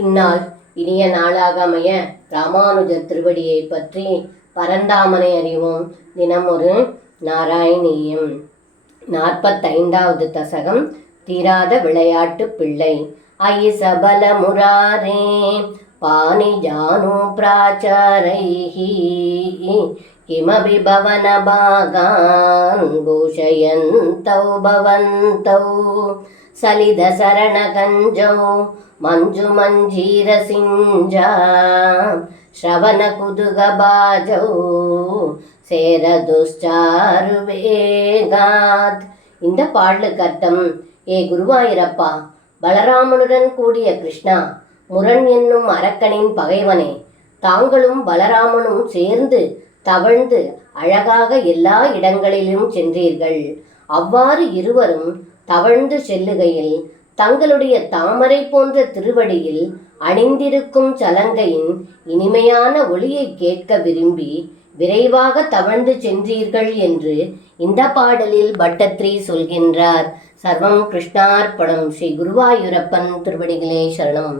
இந்நாள் இனிய நாளாக அமைய ராமானுஜர் திருவடியை பற்றி பரந்தாமனை அறிவோம். தினமொரு நாராயணீயம். 45வது தசகம். தீராத விளையாட்டு பிள்ளை. அயி சபல முராரே பாணி ஜானு பிராச்சாரைஹி கிமபி பவன பாகான் பூஷயந்தௌ பவந்தௌ சலித சரண கஞ்சௌ மஞ்சு மஞ்சீர சிஞ்சா ஸ்ரவண குதுக பாஜௌ சேர துஷ்சாரு வேகாத். இந்த பாடலுக்கு அர்த்தம்: ஏ குருவாயிரப்பா, பலராமனுடன் கூடிய கிருஷ்ணா, முரண் என்னும் அரக்கனின் பகைவனே, தாங்களும் பலராமனும் சேர்ந்து தவழ்ந்து அழகாக எல்லா இடங்களிலும் சென்றீர்கள். அவ்வாறு இருவரும் தவழ்ந்து செல்லுகையில் தங்களுடைய தாமரை போன்ற திருவடியில் அணிந்திருக்கும் சலங்கையின் இனிமையான ஒளியை கேட்க விரும்பி விரைவாக தவழ்ந்து சென்றீர்கள் என்று இந்த பாடலில் பட்டத்ரி சொல்கின்றார். சர்வம் கிருஷ்ணார்ப்பணம். ஸ்ரீ குருவாயூரப்பன் திருவடிகளே சரணம்.